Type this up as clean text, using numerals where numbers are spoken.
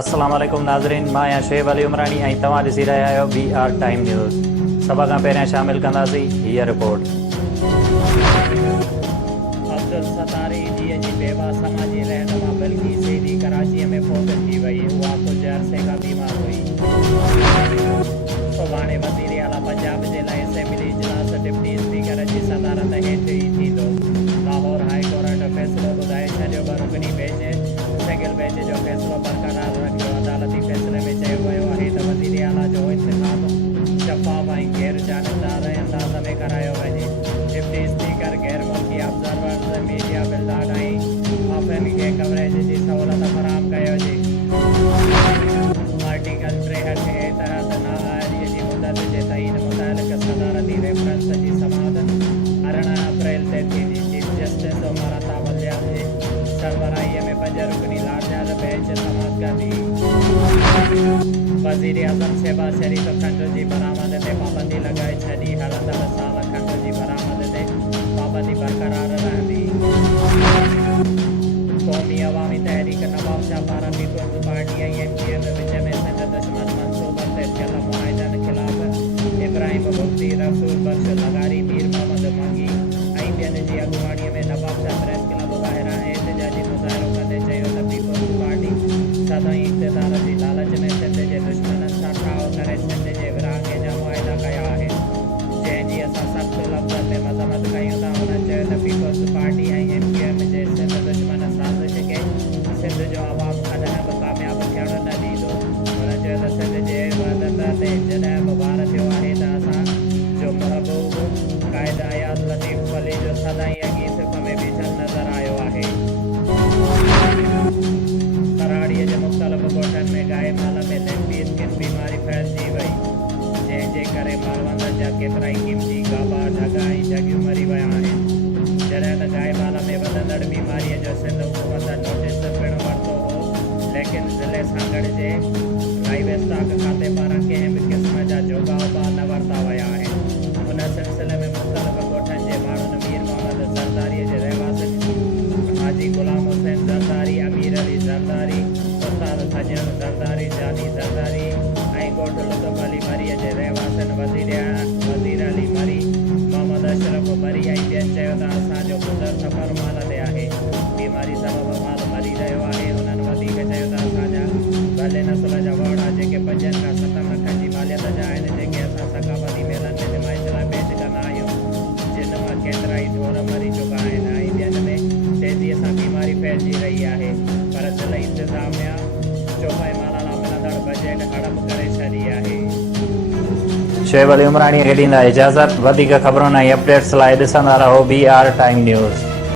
अस्सलाम वालेकुम नाज़रीन, मां आहियां शुएब अली उमरानी ऐं तव्हां ॾिसी रहिया आहियो BR टाइम न्यूज़। सभ खां पहिरियां शामिल कंदासीं हीअ रिपोर्ट। अब्दुल सतारी ॾींहं जी बेवा समाजी रहनुमा बल्कि सईदी कराची में फौत थी वई। उहा कुझु अरसे खां बीमार हुई। सुभाणे वज़ीर आला पंजाब जे लाइ असेंबली इजलास डिप्टी स्पीकर जी सदारत हेठि ई थींदो। लाहौर हाई कोर्ट फ़ैसिलो ॿुधाए छॾियो। रुकनी बेंच सिंगल बेंच जो फ़ैसिलो बरक़रार रखियो। अदालती फ़ैसिले में चयो वियो आहे त वज़ीर आला जो इंतिख़ाब शफ़ाफ़ ऐं गैर जानबदार अंदाज़ में करायो वञे। डिप्टी स्पीकर गैर मुल्की ऑब्ज़र्वर्स, मीडिया बिल्डार ऐं ऑफ़िन खे कवरेज जी सहूलियत फ़राहम कयो जे। आर्टिकल 63 जे तहत नाअहलीअ जी मुदत जे तइन मुतालिक़ सदारती रेफरेंस जी समाअत 18 अप्रैल ते थींदी। चीफ जस्टिस उमर अता वलिया जी सरबराहीअ में 5 रुकनी लार्जर बेंच समाअत कंदी। वज़ीर आज़म शहबाज शरीफ़ खंड जी बरामद ते पाबंदी लॻाए छॾी। हलंदड़ साल खंड जी बरामद ते पाबंदी बरक़रार रहंदी। क़ौमी अवामी तहरीक नवाब शाह पारां पीपल्स पार्टी ऐं MKM विच में सिंध दुश्मन मंसूबनि ते थियल मुआहिदनि ख़िलाफ़ इब्राहिम मुफ्ती, रसूल बख्श लगारी, मीर मोहम्मद मंगी ऐं ॿियनि जी अॻुवाणीअ में नवाब शाह प्रेस क्लब ॿाहिरां एहतिजाजी मुज़ाहिरो कंदे चयो त पीपल्स पार्टी सदाईं इक़्तिदार जी लालच में सिंध जे दुश्मननि सां ठाव करे सिंध जे विरहाङे जा मुआहिदा कया आहिनि, जंहिंजी असां सख़्त लफ़्ज़नि में मज़म्मत कयूं था। हुननि चयो त पीपल्स पार्टी ऐं MKM जे सिंध दुश्मन साज़िश खे सिंध जो अवाम कॾहिं बि कामयाब थियणु न ॾींदो। हुननि चयो त सिंध जे वॾनि ते जॾहिं बि वार थियो आहे त असां जो महबूब क़ाइद अयाज़ लतीफ़ वली जो सदाईं अॻी सिफ़ में बीठल नज़र आयो आहे। कराड़ीअ जे मुख़्तलिफ़ ॻोठनि में गाए माल में लिंबी स्किन बीमारी फैलिजी वई, जंहिंजे करे मालवंद जा केतिरा ई क़ीमती गाबा, ढगा ऐं जॻियूं मरी विया आहिनि। जॾहिं त गाए माल में वधंदड़ बीमारीअ जो सिंध हुकूमत नोटिस पिणु वरितो हो, लेकिन ज़िले सांगड़ जे लाइवस्टॉक खाते पारां कंहिं बि क़िस्म जा जोगा उपाउ न वरिता विया आहिनि। उन सिलसिले में मुख़्तलिफ़ ॻोठनि जे माण्हुनि मीर मोहम्मद ज़रदारीअ जे रहवासिन हाजी गुलाम हुसैन ज़रदारी, अमीर अली ज़रदारी, उस्ताद सजन ज़रदारी, जानी ज़रदारी ऐं ॻोठ लुत्फ़ अली मरीअ जे रहवासिन वज़ीर अली मरी, मोहम्मद अशरफ मरी ऐं ॿियनि चयो त असांजो गुज़र सफ़र माल ते आहे। बीमारी सबबु माल मरी रहियो आहे। हुननि वधीक चयो त असांजा भले नसुल जा वड़ा जेके 5 खां 7 लख जी मालियत जा आहिनि, जेके असां सक़ाफ़ती मेलनि में नुमाइश लाइ पेश कंदा आहियूं, जिन मां केतिरा ई ढोर मरी चुका आहिनि ऐं ॿियनि में तेज़ीअ सां बीमारी फैलिजी रही आहे। पर ज़िले इंतिज़ामिया चोपाई माल लाइ मिलंदड़ बजट हड़प करे छॾी आहे। शुएब अली उमरानी खे ॾींदा इजाज़त। वधीक ख़बरुनि ऐं अपडेट्स लाइ ॾिसंदा रहो BR टाइम न्यूज़।